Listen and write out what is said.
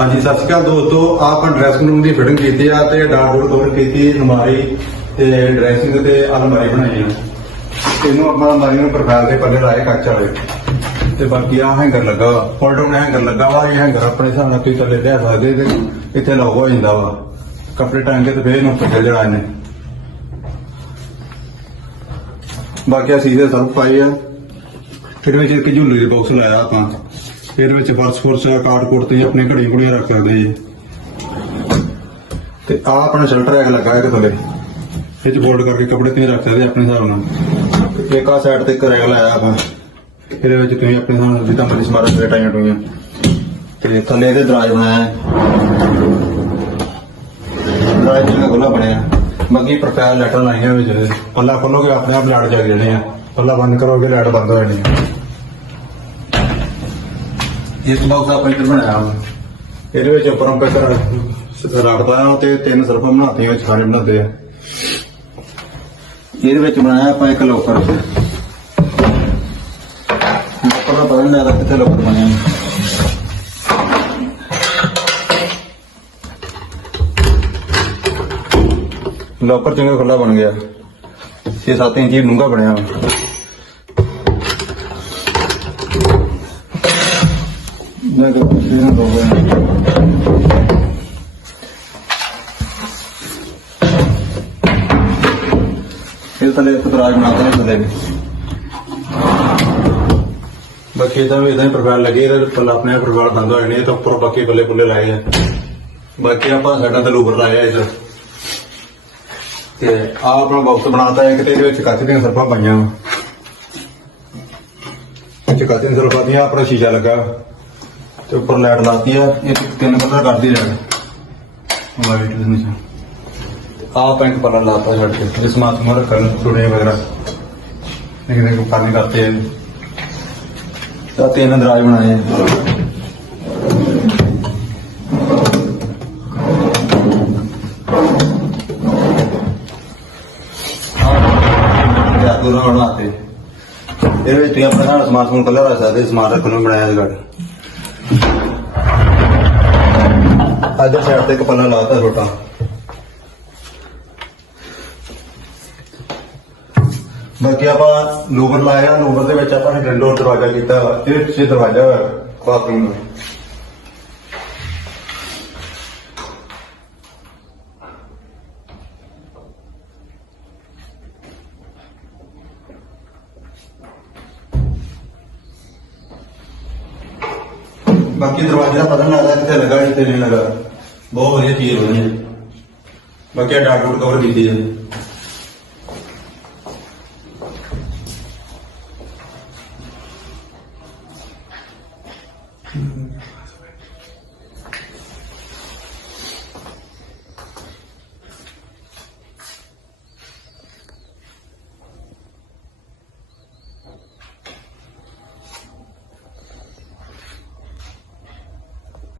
ਹਾਂਜੀ, ਸਤਿ ਸ਼੍ਰੀ ਅਕਾਲ ਦੋਸਤੋ। ਆਹ ਡਰੈਸਿੰਗ ਰੂਮ ਦੀ ਫਿਟਿੰਗ ਕੀਤੀ ਆ ਤੇ ਡਾਰਬੋਰਡ ਕਵਰ ਕੀਤੀ, ਅਲਮਾਰੀ ਤੇ ਡਰੈਸਿੰਗ ਤੇ ਅਲਮਾਰੀ ਬਣਾਈ ਆ। ਇਹਨੂੰ ਆਪਾਂ ਅਲਮਾਰੀ ਨੂੰ ਪ੍ਰੋਫਾਈਲ ਦੇ ਪੱਲੇ ਲਾਏ ਕੱਚ ਵਾਲੇ। ਤੇ ਬਾਕੀ ਆ ਹੈਂਗਰ ਲੱਗਾ ਵਾ। ਫੋਲਡ ਡਾਊਨ ਹੈਂਗਰ ਲੱਗਾ ਵਾ, ਇਹ ਹੈਂਗਰ ਆਪਣੇ ਹਿਸਾਬ ਨਾਲ ਤੁਸੀਂ ਥੱਲੇ ਲਿਆ ਸਕਦੇ ਤੇ ਇੱਥੇ ਲੋਗੋ ਹੋ ਜਾਂਦਾ ਵਾ। ਕੱਪੜੇ ਟੰਗ ਕੇ ਤੇ ਫੇਰ ਇਹਨੂੰ ਪਿੱਛੇ ਜੜਾ ਇਹਨੇ ਬਾਕੀ ਆ ਸੀਜ਼ੇ ਸਰਫ ਪਾਈ ਆ। ਫਿਰ ਵਿੱਚ ਇੱਕ ਝੁੱਲੀ ਦੇ ਬਾਕਸ ਲਾਇਆ ਆਪਾਂ। ਇਹਦੇ ਵਿੱਚ ਫਰਸ ਫੁਰਸ ਕਾਰਡ ਕੋਡ ਤੇ ਆਪਣੇ ਘੜੀਆਂ ਘੁੜੀਆਂ ਰੱਖ ਸਕਦੇ ਜੀ। ਤੇ ਆ ਆਪਣਾ ਸ਼ਲਟਰ ਰੈਕ ਲੱਗਾ ਹੈ ਥੱਲੇ। ਇਹ ਚ ਫੋਲਡ ਕਰਕੇ ਕੱਪੜੇ ਤੁਸੀਂ ਰੱਖ ਸਕਦੇ ਆਪਣੇ ਹਿਸਾਬ ਨਾਲ। ਇੱਕ ਆ ਸਾਈਡ ਤੇ ਇੱਕ ਰੈਕ ਲਾਇਆ ਆਪਾਂ। ਇਹਦੇ ਵਿੱਚ ਤੁਸੀਂ ਆਪਣੇ ਹਿਸਾਬ ਨਾਲ ਜਿੱਦਾਂ ਮਰਜ਼ੀ ਸਮਾਰਟ ਪਲੇਟ ਆਈਆਂ ਤੇ ਥੱਲੇ ਇਹਦੇ ਦਰਾਜ ਬਣਾਇਆ ਹੈ। ਦਰਾਜ ਜਿਹੜਾ ਖੁੱਲਾ ਬਣਿਆ। ਬਾਕੀ ਪ੍ਰੋਫਾਈਲ ਲੈਟਰ ਲਾਈਆਂ ਵਿੱਚ ਇਹਦੇ। ਪੱਲਾ ਖੋਲੋਗੇ ਆਪਣੇ ਆਪ ਲਾਈਟ ਜਗ ਜਾਣੇ ਆ। ਪੱਲਾ ਬੰਦ ਕਰੋਗੇ, ਲਾਈਟ ਬੰਦ ਹੋ ਜਾਣੀ ਆ। ਇਸ ਬਾਕਸ ਆਪਾਂ ਇੱਧਰ ਬਣਾਇਆ ਵਾ ਇਹਦੇ ਵਿੱਚ ਉੱਪਰੋਂ ਪੈਸਾ ਰੱਖਦਾ ਆ ਤੇ ਤਿੰਨ ਸਰਫਾਂ ਬਣਾਤੀਆਂ ਵਿੱਚ ਸਾਰੇ ਬਣਾਉਂਦੇ ਆ। ਇਹਦੇ ਵਿੱਚ ਬਣਾਇਆ ਆਪਾਂ ਇੱਕ ਲੋਕਰ ਲੋਕਰ ਦਾ ਪਤਾ ਨਹੀਂ ਲੱਗਦਾ ਕਿੱਥੇ ਲੋਕਰ ਬਣਿਆ ਲੋਕਰ ਚੰਗਾ ਖੁੱਲਾ ਬਣ ਗਿਆ। 6-7 ਇੰਚੀ ਡੂੰਘਾ ਬਣਿਆ। ਵਾ ਮੈਂ ਕਿਹਾ ਫਿਰ ਨਾ ਦੋ ਇਹ ਥੱਲੇ ਇੱਕ ਦਰਾਜ ਬਣਾਤਾ ਨੇ ਥੱਲੇ ਵੀ ਬਾਕੀ ਇਹਦਾ ਵੀ ਇਦਾਂ ਹੀ ਪ੍ਰੋਫਾਈਲ ਲੱਗੇ ਇਹਦੇ ਪੱਲਾ ਆਪਣੇ ਪ੍ਰੋਫਾਈਲ ਬੰਦ ਹੋ ਜਾਣੇ ਤਾਂ ਉੱਪਰ ਬਾਕੀ ਬੱਲੇ ਬੁੱਲੇ ਲਾਏ ਆ। ਬਾਕੀ ਆਪਾਂ ਸਾਡਾ ਤਾਂ ਲੂਬਰ ਲਾਇਆ ਇੱਧਰ। ਤੇ ਆ ਆਪਣਾ ਬਾਕਸ ਬਣਾਤਾ ਹੈ ਕਿਤੇ ਇਹਦੇ ਵਿੱਚ ਕੱਚ ਦੀਆਂ ਸਰਫਾਂ ਪਾਈਆਂ। ਵਾ ਇਹ 'ਚ ਕੱਚ ਦੀਆਂ ਸਰਫਾਂ ਦੀਆਂ ਆਪਣਾ ਸ਼ੀਸ਼ਾ ਲੱਗਾ। ਤੇ ਉੱਪਰ ਲਾਈਟ ਲਾਤੀ ਆ, ਇਹ ਤਿੰਨ ਕਲਰ ਕਰਦੀ ਲਾਈਟ ਵਾਈਟ ਦੇ ਨਿਸ਼ਾਨ ਆ ਪੈਂਟ ਕਲਰ ਲਾਤਾ ਛੱਡ ਕੇ ਇਸ ਮਾਤ ਮਰ ਕਰਨ ਟੁੜੇ ਵਗੈਰਾ। ਨਿਕਲੇ ਕੋ ਕਰਨੀ ਕਰਤੇ ਤਾਂ ਤਿੰਨ ਦਰਾਜ ਬਣਾਏ ਆ। ਜਾਦੂ ਬਣਾਤੇ। ਇਹਦੇ ਵਿੱਚ ਤੁਸੀਂ ਆਪਣਾ ਸਾਰਾ ਕਲਰ ਰੱਖ ਸਕਦੇ ਸਮਾਨ ਰੱਖਣ ਨੂੰ ਬਣਾਇਆ ਜਗੜ ਅੱਜ ਸਾਈਡ ਤੇ ਇੱਕ ਪੱਲਾ ਲਾਤਾ ਛੋਟਾ ਬਾਕੀ ਆਪਾਂ ਲੋਵਰ ਲਾਇਆ ਲੋਵਰ ਦੇ ਵਿੱਚ ਆਪਾਂ ਨੇ ਵਿੰਡੋ ਦਰਵਾਜ਼ਾ ਕੀਤਾ ਵਾ ਇਹਦੇ ਪਿੱਛੇ ਦਰਵਾਜ਼ਾ ਹੋਇਆ ਬਾਥਰੂਮ ਦਾ। ਬਾਕੀ ਦਰਵਾਜ਼ੇ ਦਾ ਪਤਾ ਨਹੀਂ ਲੱਗਦਾ ਕਿੱਥੇ ਲੱਗਾ, ਕਿੱਥੇ ਨਹੀਂ ਲੱਗਾ। ਬਹੁਤ ਵਧੀਆ ਚੀਜ਼ ਬਣੀ ਹੈ ਬਾਕੀ ਡਾਟ ਡੂਟ ਕਵਰ ਕੀਤੀ ਜਾਂਦੀ